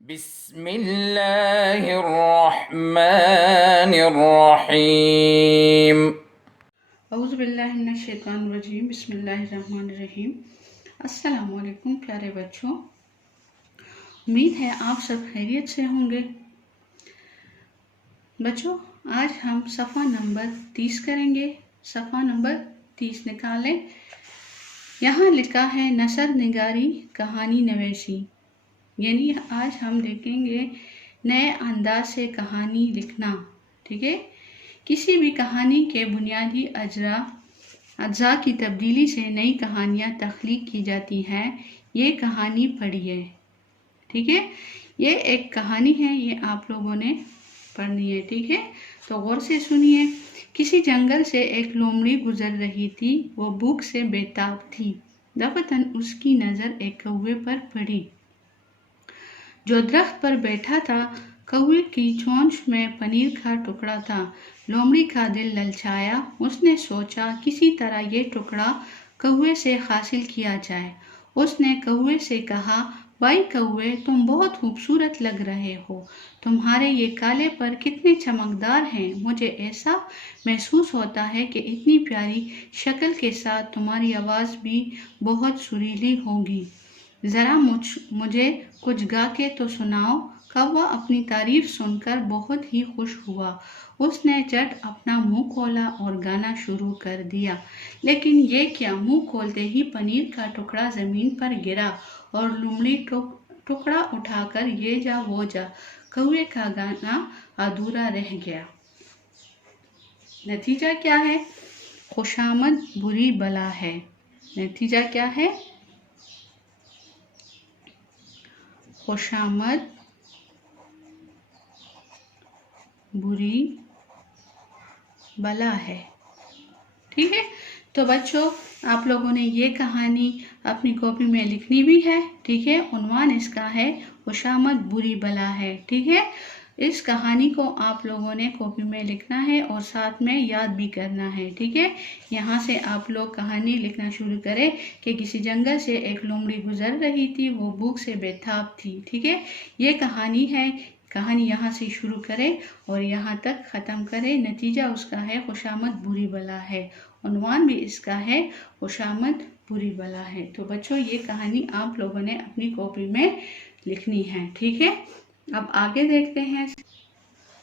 بسم اللہ الرحمن الرحیم۔ اعوذ باللہ من الشیطان الرجیم، بسم اللہ الرحمن الرحیم۔ السلام علیکم پیارے بچوں، امید ہے آپ سب خیریت سے ہوں گے۔ بچوں، آج ہم صفحہ نمبر 30 کریں گے۔ صفحہ نمبر 30 نکالیں۔ یہاں لکھا ہے نثر نگاری، کہانی نویسی، یعنی آج ہم دیکھیں گے نئے انداز سے کہانی لکھنا، ٹھیک ہے۔ کسی بھی کہانی کے بنیادی اجزاء کی تبدیلی سے نئی کہانیاں تخلیق کی جاتی ہیں۔ یہ کہانی پڑھیے، ٹھیک ہے۔ یہ ایک کہانی ہے، یہ آپ لوگوں نے پڑھنی ہے، ٹھیک ہے۔ تو غور سے سنیے۔ کسی جنگل سے ایک لومڑی گزر رہی تھی، وہ بھوک سے بے-تاب تھی۔ دفعتاً اس کی نظر ایک کوے پر پڑی جو درخت پر بیٹھا تھا۔ کوے کی چونچ میں پنیر کا ٹکڑا تھا۔ لومڑی کا دل للچایا، اس نے سوچا کسی طرح یہ ٹکڑا کوے سے حاصل کیا جائے۔ اس نے کوے سے کہا، بھائی کوے، تم بہت خوبصورت لگ رہے ہو، تمہارے یہ کالے پر کتنے چمکدار ہیں۔ مجھے ایسا محسوس ہوتا ہے کہ اتنی پیاری شکل کے ساتھ تمہاری آواز بھی بہت سریلی ہوگی، ذرا مجھے کچھ گا کے تو سناؤ۔ کوا اپنی تعریف سن کر بہت ہی خوش ہوا۔ اس نے جھٹ اپنا منہ کھولا اور گانا شروع کر دیا۔ لیکن یہ کیا، منہ کھولتے ہی پنیر کا ٹکڑا زمین پر گرا اور لومڑی ٹکڑا اٹھا کر یہ جا وہ جا، کوے کا گانا ادھورا رہ گیا۔ نتیجہ کیا ہے؟ خوشامد بری بلا ہے۔ نتیجہ کیا ہے؟ خوشامد بری بلا ہے، ٹھیک ہے۔ تو بچوں، آپ لوگوں نے یہ کہانی اپنی کاپی میں لکھنی بھی ہے، ٹھیک ہے۔ عنوان اس کا ہے خوشامد بری بلا ہے، ٹھیک ہے۔ اس کہانی کو آپ لوگوں نے کاپی میں لکھنا ہے اور ساتھ میں یاد بھی کرنا ہے، ٹھیک ہے۔ یہاں سے آپ لوگ کہانی لکھنا شروع کریں کہ کسی جنگل سے ایک لومڑی گزر رہی تھی، وہ بھوک سے بے-تاب تھی، ٹھیک ہے۔ یہ کہانی ہے، کہانی یہاں سے شروع کریں اور یہاں تک ختم کریں۔ نتیجہ اس کا ہے خوشامد بری بلا ہے۔ عنوان بھی اس کا ہے خوشامد بری بلا ہے۔ تو بچوں، یہ کہانی آپ لوگوں نے اپنی کاپی میں لکھنی ہے، ٹھیک ہے۔ اب آگے دیکھتے ہیں۔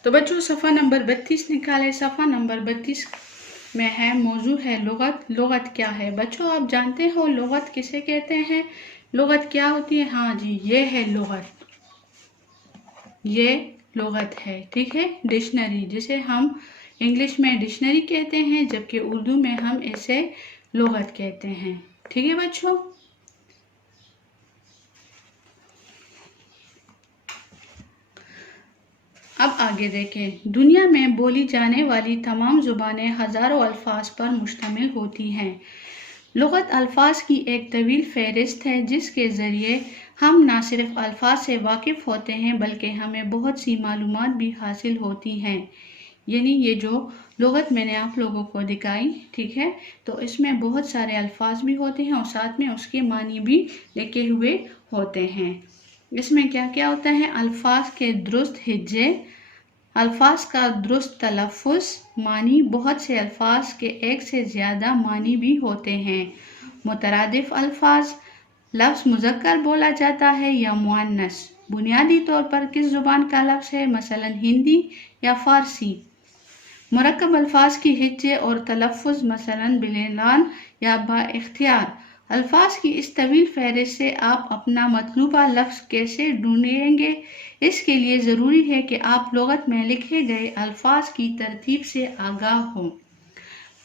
تو بچوں، صفحہ نمبر 32 نکالے۔ صفحہ نمبر 32 میں ہے، موضوع ہے لغت۔ لغت کیا ہے؟ بچوں، آپ جانتے ہو لغت کسے کہتے ہیں؟ لغت کیا ہوتی ہے؟ ہاں جی، یہ ہے لغت، یہ لغت ہے، ٹھیک ہے۔ ڈکشنری، جسے ہم انگلش میں ڈکشنری کہتے ہیں، جبکہ اردو میں ہم اسے لغت کہتے ہیں، ٹھیک ہے بچوں۔ اب آگے دیکھیں۔ دنیا میں بولی جانے والی تمام زبانیں ہزاروں الفاظ پر مشتمل ہوتی ہیں۔ لغت الفاظ کی ایک طویل فہرست ہے، جس کے ذریعے ہم نہ صرف الفاظ سے واقف ہوتے ہیں بلکہ ہمیں بہت سی معلومات بھی حاصل ہوتی ہیں۔ یعنی یہ جو لغت میں نے آپ لوگوں کو دکھائی، ٹھیک ہے، تو اس میں بہت سارے الفاظ بھی ہوتے ہیں اور ساتھ میں اس کے معنی بھی لکھے ہوئے ہوتے ہیں۔ اس میں کیا کیا ہوتا ہے؟ الفاظ کے درست ہجے، الفاظ کا درست تلفظ، معنی۔ بہت سے الفاظ کے ایک سے زیادہ معنی بھی ہوتے ہیں۔ مترادف الفاظ، لفظ مذکر بولا جاتا ہے یا مؤنث، بنیادی طور پر کس زبان کا لفظ ہے، مثلا ہندی یا فارسی۔ مرکب الفاظ کی ہجے اور تلفظ، مثلا بالاعلان یا با اختیار۔ الفاظ کی اس طویل فہرست سے آپ اپنا مطلوبہ لفظ کیسے ڈھونڈیں گے؟ اس کے لیے ضروری ہے کہ آپ لغت میں لکھے گئے الفاظ کی ترتیب سے آگاہ ہوں۔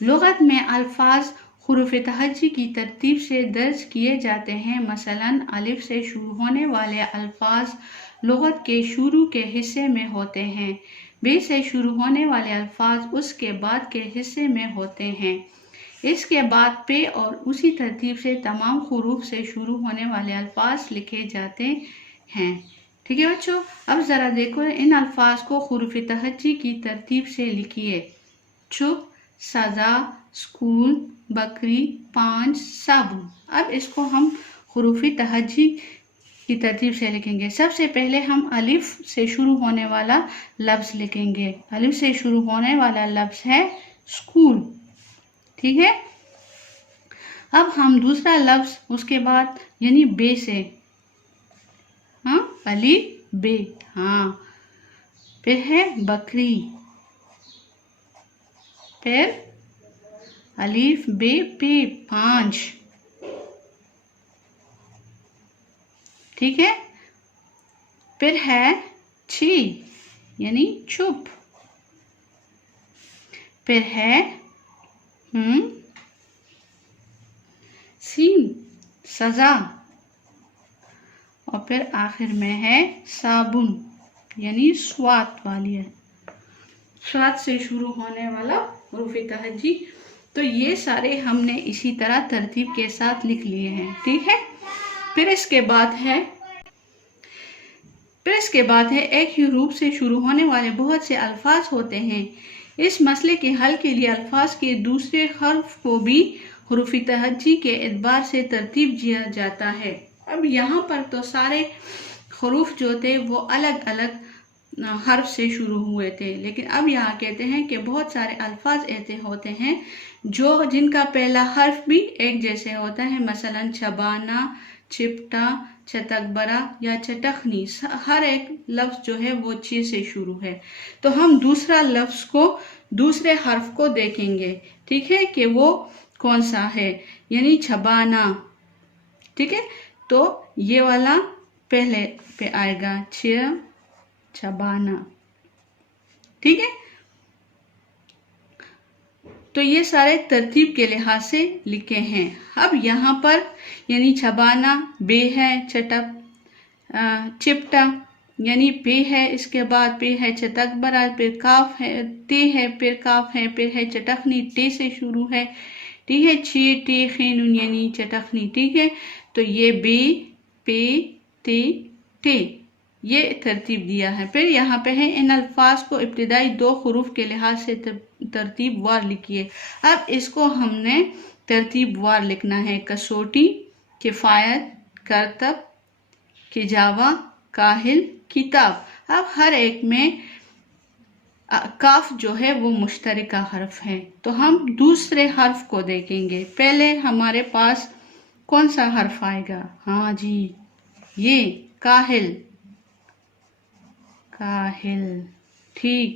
لغت میں الفاظ حروف تہجی کی ترتیب سے درج کیے جاتے ہیں، مثلا الف سے شروع ہونے والے الفاظ لغت کے شروع کے حصے میں ہوتے ہیں، ب سے شروع ہونے والے الفاظ اس کے بعد کے حصے میں ہوتے ہیں، اس کے بعد پ، اور اسی ترتیب سے تمام حروف سے شروع ہونے والے الفاظ لکھے جاتے ہیں، ٹھیک ہے بچوں۔ اب ذرا دیکھو، ان الفاظ کو حروف تہجی کی ترتیب سے لکھیے۔ چپ، سزا، اسکول، بکری، 5، صابن۔ اب اس کو ہم حروف تہجی کی ترتیب سے لکھیں گے۔ سب سے پہلے ہم الف سے شروع ہونے والا لفظ لکھیں گے۔ الف سے شروع ہونے والا لفظ ہے اسکول، ٹھیک ہے۔ اب ہم دوسرا لفظ اس کے بعد یعنی بے سے، ہاں الف بے، ہاں پھر ہے بکری، پھر الف بے پے 5، ٹھیک ہے۔ پھر ہے چھ یعنی چپ، پھر ہے سین سزا، اور پھر آخر میں ہے صابن یعنی سوات والی ہے، سوات سے شروع ہونے والا حروف تہجی۔ تو یہ سارے ہم نے اسی طرح ترتیب کے ساتھ لکھ لیے ہیں، ٹھیک ہے۔ پھر اس کے بعد ہے ایک ہی حروف سے شروع ہونے والے بہت سے الفاظ ہوتے ہیں۔ اس مسئلے کے حل کے لیے الفاظ کے دوسرے حرف کو بھی حروف تہجی کے اعتبار سے ترتیب دیا جاتا ہے۔ اب یہاں پر تو سارے حروف جو تھے وہ الگ الگ حرف سے شروع ہوئے تھے، لیکن اب یہاں کہتے ہیں کہ بہت سارے الفاظ ایسے ہوتے ہیں جن کا پہلا حرف بھی ایک جیسے ہوتا ہے، مثلا چبانا، چپٹا، چتکبرا یا چٹخنی، ہر ایک لفظ جو ہے وہ چی سے شروع ہے۔ تو ہم دوسرے حرف کو دیکھیں گے، ٹھیک ہے، کہ وہ کون سا ہے، یعنی چبانا، ٹھیک ہے۔ تو یہ والا پہلے پہ آئے گا، چبانا، ٹھیک ہے۔ تو یہ سارے ترتیب کے لحاظ سے لکھے ہیں۔ اب یہاں پر یعنی چبانا بے ہے، چپٹا یعنی پے ہے، اس کے بعد پے ہے چتکبرا، پھر کاف ہے، تے ہے، پھر کاف ہے، پھر ہے چٹخنی، ٹے سے شروع ہے، ٹھیک ہے، چھ ٹے خینون یعنی چٹخنی، ٹھیک ہے۔ تو یہ بے پے تے ٹے یہ ترتیب دیا ہے۔ پھر یہاں پہ ہے ان الفاظ کو ابتدائی دو حروف کے لحاظ سے ترتیب وار لکھیے۔ اب اس کو ہم نے ترتیب وار لکھنا ہے، کسوٹی، کفایت، کرتب، کجاوا، کاہل، کتاب۔ اب ہر ایک میں کاف جو ہے وہ مشترکہ حرف ہے، تو ہم دوسرے حرف کو دیکھیں گے۔ پہلے ہمارے پاس کون سا حرف آئے گا؟ ہاں جی، یہ کاہل، ٹھیک۔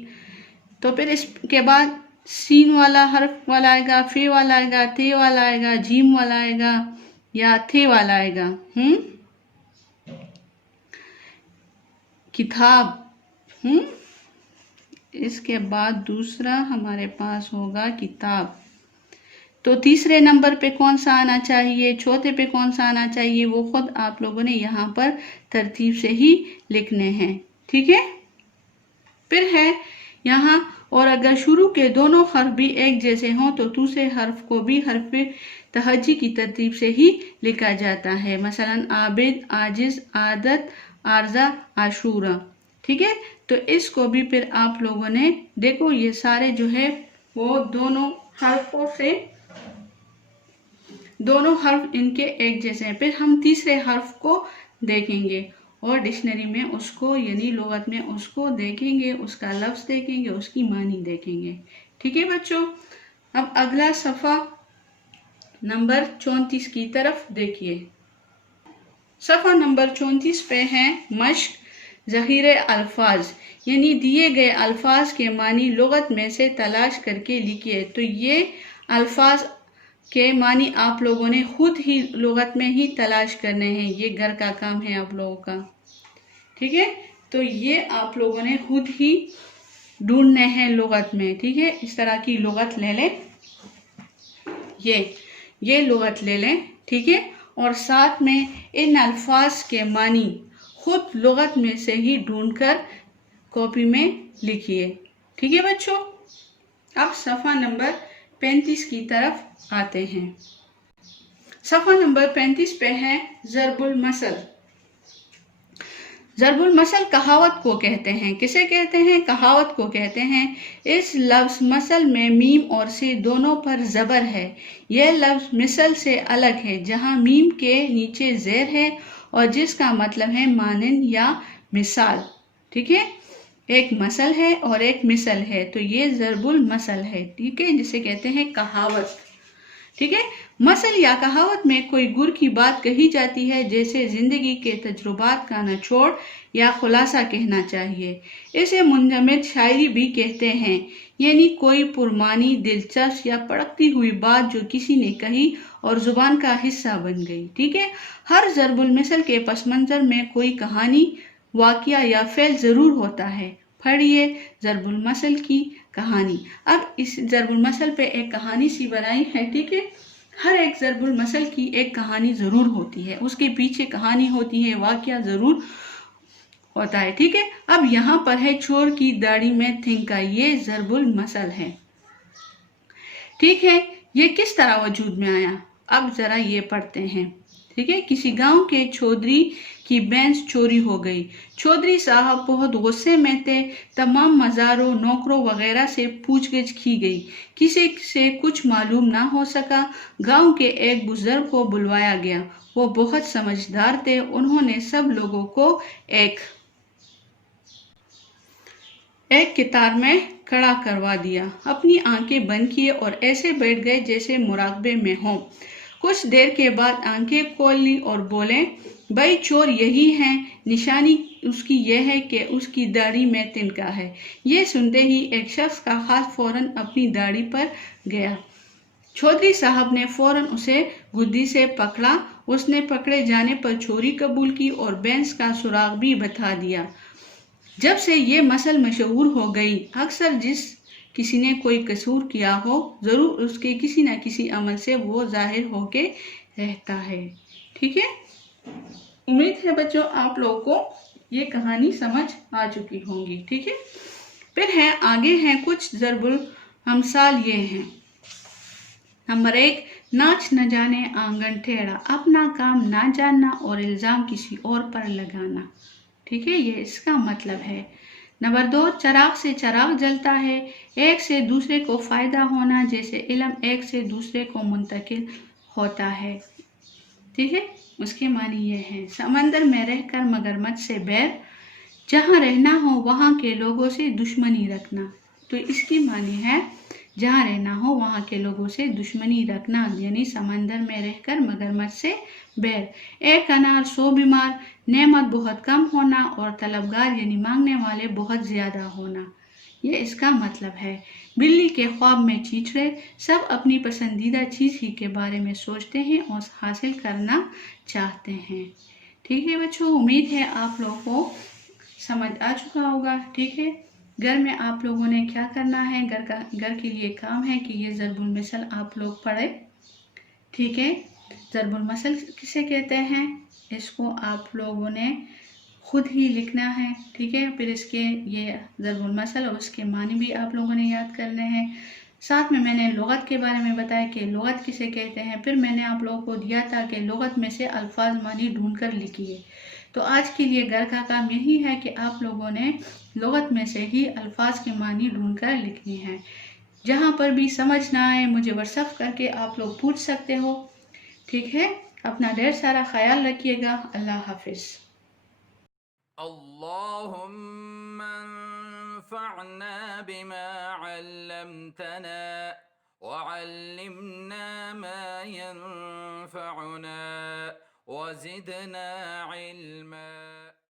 تو پھر اس کے بعد سین والا حرف والا آئے گا، فے والا آئے گا، تے والا آئے گا، جیم والا آئے گا یا تھے والا آئے گا، کتاب، اس کے بعد دوسرا ہمارے پاس ہوگا کتاب۔ تو تیسرے نمبر پہ کون سا آنا چاہیے، چوتھے پہ کون سا آنا چاہیے، وہ خود آپ لوگوں نے یہاں پر ترتیب سے ہی لکھنے ہیں، ٹھیک ہے۔ پھر ہے یہاں، اور اگر شروع کے دونوں حرف بھی ایک جیسے ہوں تو دوسرے حرف کو بھی حرف تہجی کی ترتیب سے ہی لکھا جاتا ہے، مثلا عابد، عاجز، عادت، عارضہ، عاشورہ، ٹھیک ہے۔ تو اس کو بھی پھر آپ لوگوں نے دیکھو، یہ سارے جو ہے وہ دونوں حرف ان کے ایک جیسے ہیں۔ پھر ہم تیسرے حرف کو دیکھیں گے اور ڈکشنری میں اس کو یعنی لغت میں اس کو دیکھیں گے، اس کا لفظ دیکھیں گے، اس کی معنی دیکھیں گے، ٹھیک ہے بچوں۔ اب اگلا صفحہ نمبر 34 کی طرف دیکھیے۔ صفحہ نمبر 34 پہ ہے مشق، ذخیرہ الفاظ، یعنی دیے گئے الفاظ کے معنی لغت میں سے تلاش کر کے لکھیے۔ تو یہ الفاظ کے معنی آپ لوگوں نے خود ہی لغت میں ہی تلاش کرنے ہیں، یہ گھر کا کام ہے آپ لوگوں کا، ٹھیک ہے۔ تو یہ آپ لوگوں نے خود ہی ڈھونڈنے ہیں لغت میں، ٹھیک ہے۔ اس طرح کی لغت لے لیں، یہ لغت لے لیں، ٹھیک ہے، اور ساتھ میں ان الفاظ کے معنی خود لغت میں سے ہی ڈھونڈ کر کاپی میں لکھیے، ٹھیک ہے بچوں۔ اب صفحہ نمبر 35 کی طرف آتے ہیں۔ صفحہ نمبر 35 پہ ہے ضرب المثل۔ ضرب المثل کہاوت کو کہتے ہیں۔ کسے کہتے ہیں؟ کہاوت کو کہتے ہیں۔ اس لفظ مثل میں میم اور سی دونوں پر زبر ہے۔ یہ لفظ مثل سے الگ ہے، جہاں میم کے نیچے زیر ہے اور جس کا مطلب ہے مانند یا مثال. ٹھیک ہے، ایک مثل ہے اور ایک مثل ہے، تو یہ ضرب المثل ہے. ٹھیک ہے، جسے کہتے ہیں کہاوت. ٹھیک ہے، مثل یا کہاوت میں کوئی گر کی بات کہی جاتی ہے، جیسے زندگی کے تجربات کا نچوڑ یا خلاصہ کہنا چاہیے. اسے منجمد شاعری بھی کہتے ہیں، یعنی کوئی پرمعنی، دلچسپ یا پڑکتی ہوئی بات جو کسی نے کہی اور زبان کا حصہ بن گئی. ٹھیک ہے، ہر ضرب المثل کے پس منظر میں کوئی کہانی، واقعہ یا فعل ضرور ہوتا ہے. پڑھیے ضرب المثل کی کہانی. اب اس ضرب المثل پہ ایک کہانی سی بنائی ہے. ٹھیک ہے، ہر ایک ضرب المثل کی ایک کہانی ضرور ہوتی ہے، اس کے پیچھے کہانی ہوتی ہے، واقعہ ضرور ہوتا ہے. ٹھیک ہے، اب یہاں پر ہے چور کی داڑھی میں تھنکا. یہ ضرب المثل ہے. ٹھیک ہے، یہ کس طرح وجود میں آیا؟ اب ذرا یہ پڑھتے ہیں. ٹھیک ہے، کسی گاؤں کے چودھری کی بھینس چوری ہو گئی. چودھری صاحب بہت غصے میں تھے. تمام مزاروں، نوکروں وغیرہ سے پوچھ گچھ کی گئی، کسی سے کچھ معلوم نہ ہو سکا. گاؤں کے ایک بزرگ کو بلوایا گیا، وہ بہت سمجھدار تھے. انہوں نے سب لوگوں کو ایک قطار میں کھڑا کروا دیا، اپنی آنکھیں بند کیے اور ایسے بیٹھ گئے جیسے مراقبے میں ہوں. کچھ دیر کے بعد آنکھیں کھول لی اور بولے، بھائی چور یہی ہے، نشانی اس کی یہ ہے کہ اس کی داڑھی میں تنکا ہے. یہ سنتے ہی ایک شخص کا ہاتھ فوراً اپنی داڑھی پر گیا. چودھری صاحب نے فوراً اسے گدی سے پکڑا. اس نے پکڑے جانے پر چوری قبول کی اور بھینس کا سراغ بھی بتا دیا. جب سے یہ مثل مشہور ہو گئی، اکثر جس کسی نے کوئی قصور کیا ہو، ضرور اس کے کسی نہ کسی عمل سے وہ ظاہر ہو کے رہتا ہے. ٹھیک ہے، امید ہے بچوں آپ لوگوں کو یہ کہانی سمجھ آ چکی ہوں گی. ٹھیک ہے، پھر آگے ہیں کچھ ضرب الامثال. یہ ہیں: نمبر 1، ناچ نہ جانے آنگن ٹیڑھا، اپنا کام نہ جاننا اور الزام کسی اور پر لگانا. ٹھیک ہے، یہ اس کا مطلب ہے. نمبر 2، چراغ سے چراغ جلتا ہے، ایک سے دوسرے کو فائدہ ہونا، جیسے علم ایک سے دوسرے کو منتقل ہوتا ہے. ٹھیک ہے، اس کے معنی یہ ہے: سمندر میں رہ کر مگرمچھ سے بیر، جہاں رہنا ہو وہاں کے لوگوں سے دشمنی رکھنا. تو اس کی معنی ہے جہاں رہنا ہو وہاں کے لوگوں سے دشمنی رکھنا، یعنی سمندر میں رہ کر مگرمچھ سے بیر. ایک انار 100 بیمار، نعمت بہت کم ہونا اور طلبگار یعنی مانگنے والے بہت زیادہ ہونا. یہ اس کا مطلب ہے. بلی کے خواب میں چیچڑے، سب اپنی پسندیدہ چیز ہی کے بارے میں سوچتے ہیں اور حاصل کرنا چاہتے ہیں. ٹھیک ہے بچوں، امید ہے آپ لوگوں کو سمجھ آ چکا ہوگا. ٹھیک ہے، گھر میں آپ لوگوں نے کیا کرنا ہے، گھر کے لیے کام ہے کہ یہ ضرب المثل آپ لوگ پڑھیں. ٹھیک ہے، ضرب المثل کسے کہتے ہیں، اس کو آپ لوگوں نے خود ہی لکھنا ہے. ٹھیک ہے، پھر اس کے یہ ضرب المثل اور اس کے معنی بھی آپ لوگوں نے یاد کرنے ہیں. ساتھ میں نے لغت کے بارے میں بتایا کہ لغت کسے کہتے ہیں. پھر میں نے آپ لوگوں کو دیا تھا کہ لغت میں سے الفاظ معنی ڈھونڈ کر لکھیے. تو آج کے لیے گھر کا کام یہی ہے کہ آپ لوگوں نے لغت میں سے ہی الفاظ کے معنی ڈھونڈ کر لکھنے ہیں. جہاں پر بھی سمجھ نہ آئے مجھے واٹس ایپ کر کے آپ لوگ پوچھ سکتے ہو. ٹھیک ہے، اپنا ڈھیر سارا خیال رکھیے گا. اللہ حافظ. اللهم انفعنا بما علمتنا وعلمنا ما ينفعنا وزدنا علما.